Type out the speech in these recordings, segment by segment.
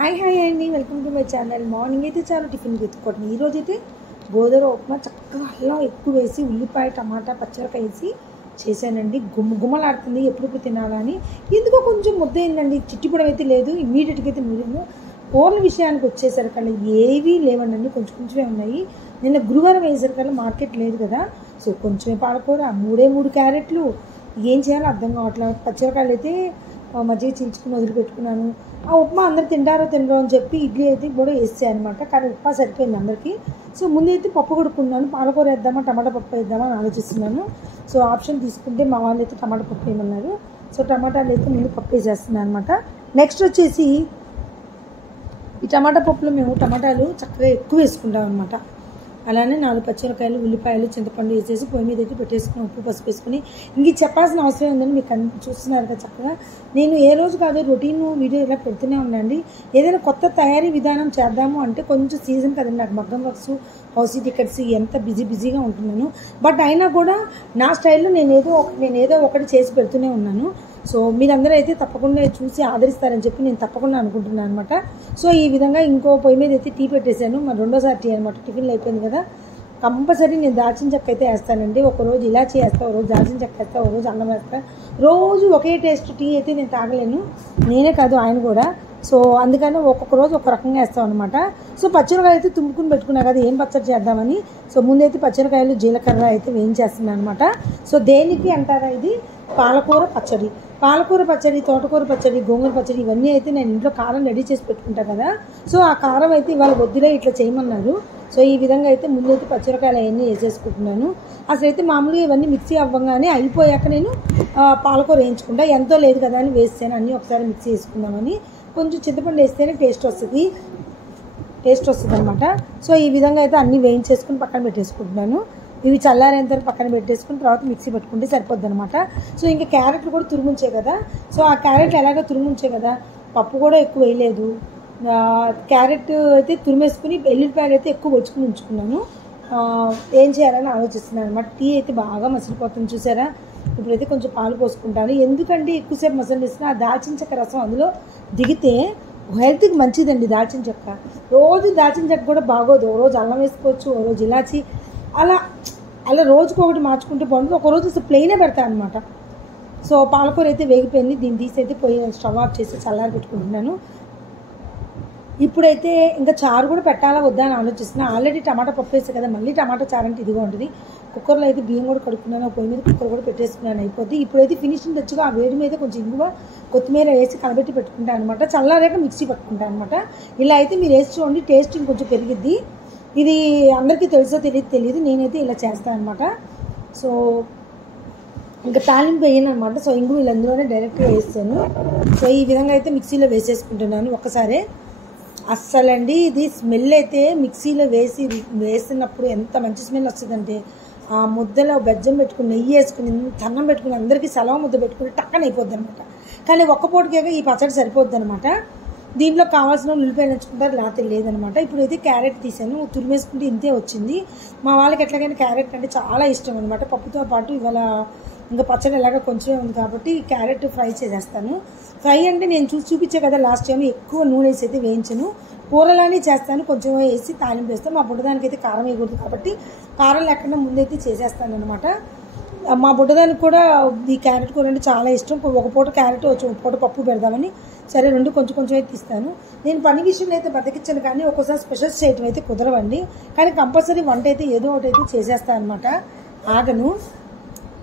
Hi అండి, welcome to my channel. Morning అయితే చాలా టిఫిన్ ఎత్తుకోండి. ఈరోజు అయితే గోధుమ ఉప్మా చక్కగా అల్లం ఎక్కువ వేసి ఉల్లిపాయ టమాటా పచ్చిమిరపకాయ వేసి చేశానండి. గుమ్మలాడుతుంది, ఎప్పుడు తినాలని. ఎందుకో కొంచెం ముద్ద అయిందండి, చిట్టిపొడం అయితే లేదు. ఇమీడియట్గా అయితే నూనెను కూరల విషయానికి వచ్చేసరికల్లా ఏవీ లేవండి, కొంచెమే ఉన్నాయి. నిన్న గురువారం వేసేసరికల్లా మార్కెట్ లేదు కదా, సో కొంచెమే పాలకూర, మూడు క్యారెట్లు, ఏం చేయాలో అర్థం కావట్లేదు. పచ్చిమిరకాయలు అయితే మజ్జిగ చీల్చుకుని వదిలిపెట్టుకున్నాను. ఆ ఉప్మా అందరు తింటారో అని చెప్పి ఇడ్లీ అయితే కూడా వేసాయి అనమాట. కానీ ఉప్మా సరిపోయింది అందరికీ. సో ముందైతే పప్పు కొడుకున్నాను. పాలకూర వేద్దామా టమాటా పప్పు వేద్దామా అని ఆలోచిస్తున్నాను. సో ఆప్షన్ తీసుకుంటే మా వాళ్ళు అయితే టమాటా పప్పు వేయమన్నారు. సో టమాటాలు అయితే ముందు పప్పు వేసేస్తున్నాను అనమాట. నెక్స్ట్ వచ్చేసి ఈ టమాటా పప్పులో మేము టమాటాలు చక్కగా ఎక్కువ వేసుకుంటాం అనమాట. అలానే 4 పచ్చిమిరకాయలు, ఉల్లిపాయలు, చింతపండు వేసేసి పొయ్యి మీద అయితే పెట్టేసుకుని ఉప్పు పసుపు వేసుకుని ఇంక చెప్పాల్సిన అవసరం ఉందని మీకు చూస్తున్నారు కదా. చక్కగా నేను ఏ రోజు కాదు రొటీన్ వీడియో ఇలా పెడుతూనే ఉన్నాండి. ఏదైనా కొత్త తయారీ విధానం చేద్దాము అంటే కొంచెం సీజన్ కదండి, నాకు మగ్గం వర్క్స్, హౌస్ టికెట్స్ ఎంత బిజీగా ఉంటున్నాను. బట్ అయినా కూడా నా స్టైల్లో నేనేదో ఒకటి చేసి పెడుతూనే ఉన్నాను. సో మీరందరూ అయితే తప్పకుండా చూసి ఆదరిస్తారని చెప్పి నేను తప్పకుండా అనుకుంటున్నాను అనమాట. సో ఈ విధంగా ఇంకో పొయ్యి మీద అయితే టీ పెట్టేశాను. మరి రెండోసారి టీ అనమాట. టిఫిన్లు అయిపోయింది కదా, కంపల్సరీ నేను దాల్చిన చెక్క అయితే వేస్తానండి. ఒకరోజు ఇలాచి వేస్తా, ఒకరోజు దాల్చిన చెక్క వేస్తా, ఒకరోజు అన్నం వేస్తా. రోజు ఒకే టేస్ట్ టీ అయితే నేను తాగలేను, నేనే కాదు ఆయన కూడా. సో అందుకని ఒక్కొక్క రోజు ఒక రకంగా వేస్తాం అనమాట. సో పచ్చిమిరకాయలు అయితే తుంపుకుని పెట్టుకున్నా కదా, ఏం పచ్చడి చేద్దామని. సో ముందైతే పచ్చిమిరకాయలు జీలకర్ర అయితే వేయించేస్తున్నాను అనమాట. సో దేనికి అంటారా, ఇది పాలకూర పచ్చడి, తోటకూర పచ్చడి, గోంగూర పచ్చడి, ఇవన్నీ అయితే నేను ఇంట్లో కారం రెడీ చేసి పెట్టుకుంటా కదా. సో ఆ కారం అయితే ఇవాళ వద్దులే ఇట్లా చేయమన్నారు. సో ఈ విధంగా అయితే ముందైతే పచ్చిమిరకాయలు అవన్నీ వేసేసుకుంటున్నాను. అసలు అయితే మామూలుగా ఇవన్నీ మిక్సీ అవ్వగానే అయిపోయాక నేను పాలకూర వేయించుకుంటా. ఎంతో లేదు కదా అని వేస్తాను, అన్నీ ఒకసారి మిక్సీ వేసుకుందామని. కొంచెం చింతపండు వేస్తేనే టేస్ట్ వస్తుంది అనమాట. సో ఈ విధంగా అయితే అన్నీ వేయించేసుకుని పక్కన పెట్టేసుకుంటున్నాను. ఇవి చల్లారేంత పక్కన పెట్టేసుకుని తర్వాత మిక్సీ పెట్టుకుంటే సరిపోద్ది అనమాట. సో ఇంకా క్యారెట్లు కూడా తురుముంచే కదా. సో ఆ క్యారెట్లు ఎలాగో తురుముంచే కదా, పప్పు కూడా ఎక్కువ వేయలేదు. క్యారెట్ అయితే తురిమేసుకుని ఎల్లుల్లిపాయలు అయితే ఎక్కువ వచ్చుకుని ఉంచుకున్నాను. ఏం చేయాలని ఆలోచిస్తున్నాను అనమాట. టీ అయితే బాగా మసిలిపోతుంది చూసారా. ఇప్పుడైతే కొంచెం పాలు పోసుకుంటాను. ఎందుకంటే ఎక్కువసేపు మసిలిస్తున్నా ఆ దాల్చిన చెక్క రసం అందులో దిగితే హెల్త్కి మంచిదండి. దాల్చిన చెక్క రోజు దాల్చిన చెక్క కూడా బాగోదు. ఓ రోజు అల్లం వేసుకోవచ్చు, ఓ రోజు ఇలాచి, అలా రోజుకు ఒకటి మార్చుకుంటే బాగుంటుంది. ఒకరోజు అసలు ప్లెయినే పెడతాను అనమాట. సో పాలకూర అయితే వేగిపోయింది. దీన్ని తీసి అయితే పోయి స్టవ్ ఆఫ్ చేసి చల్లారి పెట్టుకుంటున్నాను. ఇప్పుడైతే ఇంకా చారు కూడా పెట్టాలా వద్దా అని ఆలోచిస్తున్నా. ఆల్రెడీ టమాటా పప్పు వేసే కదా, మళ్ళీ టమాటా చారు అంటే ఇదిగా ఉంటుంది. కుక్కర్లో అయితే బియ్యం కూడా కడుక్కున్నాను, పొయ్యి మీద కుక్కర్ కూడా పెట్టేసుకున్నాను, అయిపోద్ది. ఇప్పుడైతే ఫినిషింగ్ తెచ్చుగా ఆ వేడి మీద కొంచెం ఇంగువ కొత్తిమీర వేసి కలబెట్టి పెట్టుకుంటాను అనమాట. చల్లారాక మిక్సీ పట్టుకుంటాను అనమాట. ఇలా అయితే మీరు వేసి చూడండి, టేస్ట్ ఇంకొంచెం పెరిగిద్ది. ఇది అందరికీ తెలుసో తెలియదు, నేనైతే ఇలా చేస్తాను అనమాట. సో ఇంకా తాలింపు వేయను అనమాట. సో ఇంగు వీళ్ళందులోనే డైరెక్ట్గా వేస్తాను. సో ఈ విధంగా అయితే మిక్సీలో వేసేసుకుంటున్నాను ఒక్కసారే. అస్సలండి ఇది స్మెల్ అయితే మిక్సీలో వేసినప్పుడు ఎంత మంచి స్మెల్ వస్తుందంటే, ఆ ముద్దలో బెజ్జం పెట్టుకుని నెయ్యి వేసుకుని అన్నం పెట్టుకుని అందరికీ సెలవు ముద్ద పెట్టుకుని టక్కన అయిపోద్ది అనమాట. కానీ ఒక్క పూటకేగా ఈ పచ్చడి సరిపోద్ది అనమాట. దీంట్లో కావాల్సిన ఉల్లిపాయలు నచ్చుకుంటారు, లేకపోతే లేదనమాట. ఇప్పుడు అయితే క్యారెట్ తీసాను, తురిమేసుకుంటే ఇంతే వచ్చింది. మా వాళ్ళకి ఎట్లాగైనా క్యారెట్ అంటే చాలా ఇష్టం అనమాట. పప్పుతో పాటు ఇవాళ ఇంకా పచ్చడి ఎలాగ కొంచెం ఉంది కాబట్టి క్యారెట్ ఫ్రై చేసేస్తాను. ఫ్రై అంటే నేను చూపించే కదా లాస్ట్ టైం, ఎక్కువ నూనె వేసి అయితే వేయించను. కూరలానే చేస్తాను, కొంచెం వేసి తాలింపు వేస్తాను. మా బుడ్డదానికి అయితే కారం వేయకూడదు కాబట్టి కారం లేకుండా ముందైతే చేసేస్తాను అనమాట. మా బుడ్డదానికి కూడా ఈ క్యారెట్ కూర అంటే చాలా ఇష్టం. ఒక పూట క్యారెట్ ఒక పూట పప్పు పెడదామని సరే రెండు కొంచెం అయితే ఇస్తాను. నేను పని విషయంలో అయితే బతికించాను, కానీ ఒక్కోసారి స్పెషల్స్ చేయటం అయితే కుదరవండి. కానీ కంపల్సరీ వంట అయితే ఏదో ఒకటి అయితే చేసేస్తాను అనమాట, ఆగను.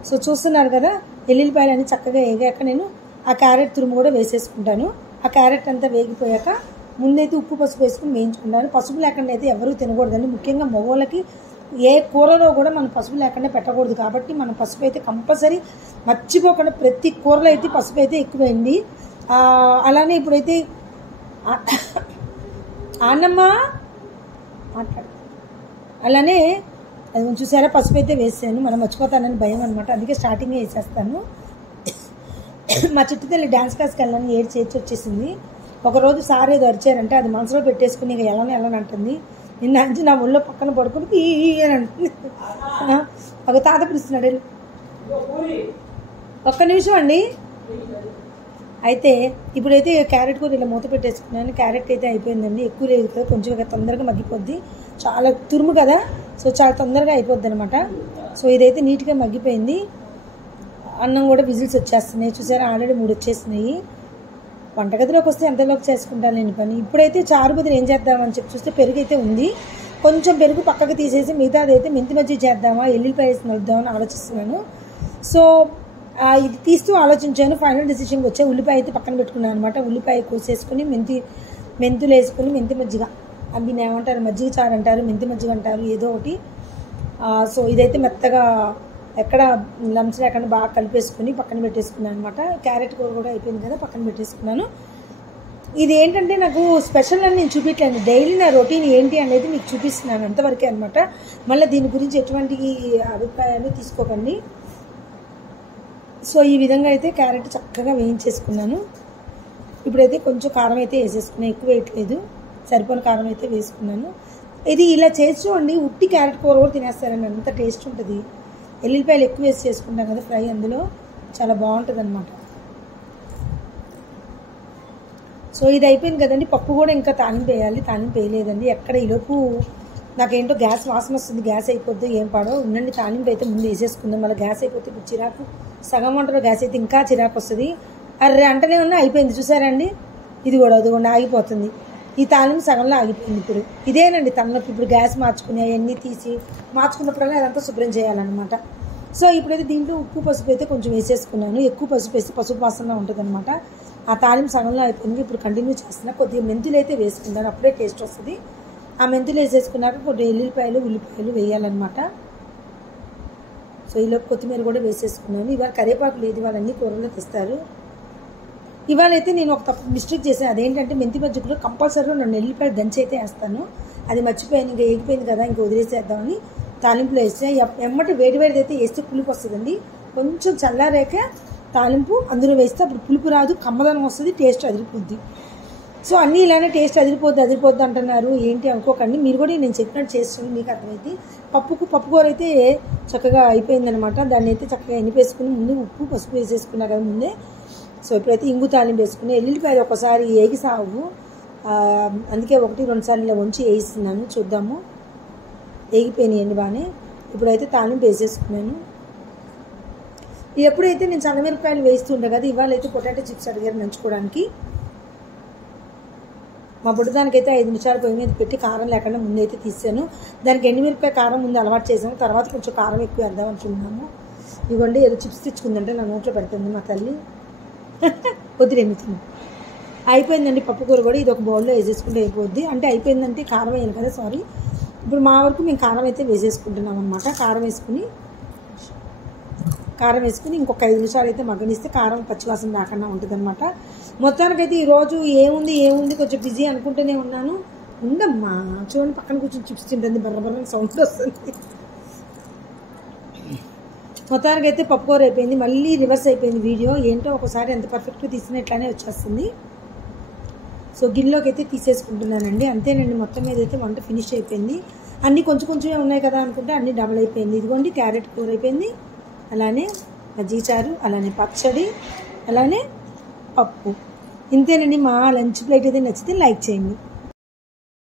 సో చూస్తున్నారు కదా, ఎల్లుల్లిపాయలు అన్నీ చక్కగా వేగాక నేను ఆ క్యారెట్ తురుము కూడా వేసేసుకుంటాను. ఆ క్యారెట్ అంతా వేగిపోయాక ముందైతే ఉప్పు పసుపు వేసుకుని వేయించుకుంటాను. పసుపు లేకుండా అయితే ఎవరూ తినకూడదండి. ముఖ్యంగా మగవాళ్ళకి ఏ కూరలో కూడా మనం పసుపు లేకుండా పెట్టకూడదు. కాబట్టి మనం పసుపు అయితే కంపల్సరీ మర్చిపోకుండా ప్రతి కూరలో అయితే పసుపు అయితే ఎక్కువ వేయండి. అలానే ఇప్పుడైతే ఆనమ్మా మాట్లాడు, అలానే అది చూసారా పసుపు అయితే వేసాను. మనం మర్చిపోతానని భయం అనమాట, అందుకే స్టార్టింగే వేసేస్తాను. మా చుట్టూ తల్లి డ్యాన్స్ క్లాస్కి వెళ్ళాలని చేర్చి వచ్చేసింది. ఒకరోజు సార్ ఏదో అరిచారంటే అది మనసులో పెట్టేసుకుని ఇక వెళ్ళని అంటుంది. నిన్న అంచి నా ఒళ్ళో పక్కన పడుకుని అని అంటుంది. ఒక తాత పిలుస్తున్నాడు, ఒక్క నిమిషం అండి. అయితే ఇప్పుడైతే క్యారెట్ కూర ఇలా మూత పెట్టేసుకున్నాను. క్యారెట్ అయితే అయిపోయిందండి, ఎక్కువ లేదు కదా, కొంచెం తొందరగా మగ్గిపోద్ది, చాలా తురుము కదా, సో చాలా తొందరగా అయిపోద్ది అనమాట. సో ఇదైతే నీట్గా మగ్గిపోయింది. అన్నం కూడా విజిల్స్ వచ్చేస్తున్నాయి చూసారా, ఆల్రెడీ 3 వచ్చేసినాయి. వంటగదిలోకి వస్తే ఎంతలోకి చేసుకుంటాను నేను పని. ఇప్పుడైతే చారు బదులు ఏం చేద్దామని చెప్పి చూస్తే పెరుగు అయితే ఉంది, కొంచెం పెరుగు పక్కకు తీసేసి మిగతా అదైతే మెంతి మజ్జిగ చేద్దామా ఎల్లుల్లిపాయ వేసి నలుద్దామని ఆలోచిస్తున్నాను. సో ఇది తీస్తూ ఆలోచించాను, ఫైనల్ డెసిషన్కి వచ్చా. ఉల్లిపాయ అయితే పక్కన పెట్టుకున్నాను అనమాట. ఉల్లిపాయ కోసేసుకుని మెంతులు వేసుకుని మెంతి మజ్జిగ, అవి ఏమంటారు, మజ్జిగ చారు అంటారు, మెంతి మజ్జిగ అంటారు, ఏదో ఒకటి. సో ఇదైతే మెత్తగా ఎక్కడ లంప్స్ లేకుండా బాగా కలిపేసుకుని పక్కన పెట్టేసుకున్నాను అనమాట. క్యారెట్ కూర కూడా అయిపోయింది కదా, పక్కన పెట్టేసుకున్నాను. ఇది ఏంటంటే నాకు స్పెషల్ అని నేను చూపించలేను, డైలీ నా రొటీన్ ఏంటి అనేది మీకు చూపిస్తున్నాను అంతవరకే అనమాట. మళ్ళీ దీని గురించి ఎటువంటి అభిప్రాయాలు తీసుకోకండి. సో ఈ విధంగా అయితే క్యారెట్ చక్కగా వేయించేసుకున్నాను. ఇప్పుడైతే కొంచెం కారం అయితే వేసేసుకున్నాను, ఎక్కువ వేయట్లేదు, సరిపోయిన కారం అయితే వేసుకున్నాను. ఇది ఇలా చేసి చూడండి, ఉట్టి క్యారెట్ కూర కూడా తినేస్తారండి, అంత టేస్ట్ ఉంటుంది. ఎల్లుల్లిపాయలు ఎక్కువ వేసి చేసుకుంటాం కదా ఫ్రై, అందులో చాలా బాగుంటుంది అనమాట. సో ఇది అయిపోయింది కదండి. పప్పు కూడా ఇంకా తాలింపు వేయాలి, తాలింపు వేయలేదండి ఎక్కడ. ఈలోపు నాకేంటో గ్యాస్ వాసన వస్తుంది, గ్యాస్ అయిపోద్ది ఏం పాడో. ఉండండి, తాలింపు అయితే ముందు వేసేసుకుందాం, మళ్ళీ గ్యాస్ అయిపోతే ఇప్పుడు చిరాకు. సగం వంటలో గ్యాస్ అయితే ఇంకా చిరాకు వస్తుంది. అర్రే అంటనే ఉన్నా అయిపోయింది చూసారండి, ఇది కూడా అదిగోండి ఆగిపోతుంది. ఈ తాలింపు సగంలో ఆగిపోయింది. ఇప్పుడు ఇదేనండి తలనొప్పి. ఇప్పుడు గ్యాస్ మార్చుకుని అవన్నీ తీసి మార్చుకున్నప్పుడల్లా అదంతా శుభ్రం చేయాలన్నమాట. సో ఇప్పుడైతే దీంట్లో ఉప్పు పసుపు అయితే కొంచెం వేసేసుకున్నాను. ఎక్కువ పసుపు వేస్తే పసుపు వాసన ఉంటుంది అనమాట. ఆ తాలింపు సగంలో అయిపోయింది, ఇప్పుడు కంటిన్యూ చేస్తున్నా. కొద్దిగా మెంతులు అయితే వేసుకున్నాను, అప్పుడే టేస్ట్ వస్తుంది. ఆ మెంతులు వేసేసుకున్నాక కొద్దిగా ఎల్లుల్లిపాయలు ఉల్లిపాయలు వేయాలన్నమాట. సో ఈలోపు కొత్తిమీర కూడా వేసేసుకున్నాను. ఇవాళ కరివేపాకు లేదు, ఇవాళ అన్ని కూరలో తెస్తారు. ఇవాళ అయితే నేను ఒక తప్పు మిస్టేక్ చేశాను, అదేంటంటే మెంతి మజ్జిగలో కంపల్సరీగా 2 ఎల్లుల్లిపాయలు దంచి అయితే వేస్తాను. అది మర్చిపోయాను, ఇంకా ఏగిపోయింది కదా, ఇంకా వదిలేసేద్దామని తాలింపులో వేస్తే ఎమ్మటి వేడిది అయితే వేస్తే పులుపు వస్తుందండి. కొంచెం చల్లారాక తాలింపు అందులో వేస్తే అప్పుడు పులుపు రాదు, కమ్మదనం వస్తుంది, టేస్ట్ అదిరిపోద్ది. సో అన్నీ ఇలానే టేస్ట్ అదిరిపోద్ది అంటున్నారు, ఏంటి అనుకోకండి. మీరు కూడా నేను చెప్పినట్టు చేస్తుంది మీకు అర్థమైంది. పప్పు కూర అయితే చక్కగా అయిపోయిందనమాట. దాన్ని అయితే చక్కగా ఎనిపేసుకుని ముందు ఉప్పు పసుపు వేసేసుకున్నా కదా ముందే. సో ఇప్పుడైతే ఇంగు తాలింపు వేసుకుని ఎల్లుల్లిపాయలు ఒకసారి ఏగి సాగు, అందుకే 1-2 సార్లు ఇలా వంచి వేయిస్తున్నాను, చూద్దాము. ఏగిపోయినాయండి బాగానే. ఇప్పుడైతే తాలింపు వేసేసుకున్నాను. ఎప్పుడైతే నేను చల్లమిరపకాయలు వేస్తుంటా కదా, ఇవాళ అయితే పొటాటో చిప్స్ అడిగారు నంచుకోవడానికి. మా బుడ్డదానికైతే 5 నిమిషాలు పొయ్యి మీద పెట్టి కారం లేకుండా ముందైతే తీసాను. దానికి ఎండుమిరపకాయ కారం ముందు అలవాటు చేసాము, తర్వాత కొంచెం కారం ఎక్కువ వేద్దాం అనుకుంటున్నాము. ఇవ్వండి, ఏదో చిప్స్ తెచ్చుకుందంటే నా నోట్లో పెడుతుంది మా తల్లి. వద్దులేమితుంది. అయిపోయిందండి పప్పు కూర కూడా. ఇది ఒక బౌల్లో వేసేసుకుంటే అయిపోద్ది. అంటే అయిపోయిందంటే కారం వేయాలి కదా, సారీ. ఇప్పుడు మా వరకు మేము కారం అయితే వేసేసుకుంటున్నాం అనమాట. కారం వేసుకుని ఇంకొక 5 నిమిషాలు అయితే మగ్గనిస్తే కారం పచ్చివాసన రాకుండా ఉంటుంది అనమాట. మొత్తానికైతే ఈరోజు ఏముంది కొంచెం బిజీ అనుకుంటూనే ఉన్నాను. ఉండమ్మా, చూడండి పక్కన కూర్చొని చిప్స్ తింటుంది, బర్ర సౌండ్ వస్తుంది. మొత్తానికైతే పప్పు కూర అయిపోయింది. మళ్ళీ రివర్స్ అయిపోయింది వీడియో. ఏంటో ఒకసారి ఎంత పర్ఫెక్ట్గా తీసినా ఇట్లానే వచ్చేస్తుంది. సో గిన్నెలోకి అయితే తీసేసుకుంటున్నానండి. అంతేనండి, మొత్తం మీద అయితే వంట ఫినిష్ అయిపోయింది. అన్నీ కొంచెమే ఉన్నాయి కదా అనుకుంటే అన్నీ డబల్ అయిపోయింది. ఇదిగోండి క్యారెట్ కూర అయిపోయింది, అలానే మజ్జిగ చారు, అలానే పచ్చడి, అలానే పప్పు. ఇంతేనండి మా లంచ్ ప్లేట్ అయితే నచ్చితే లైక్ చేయండి.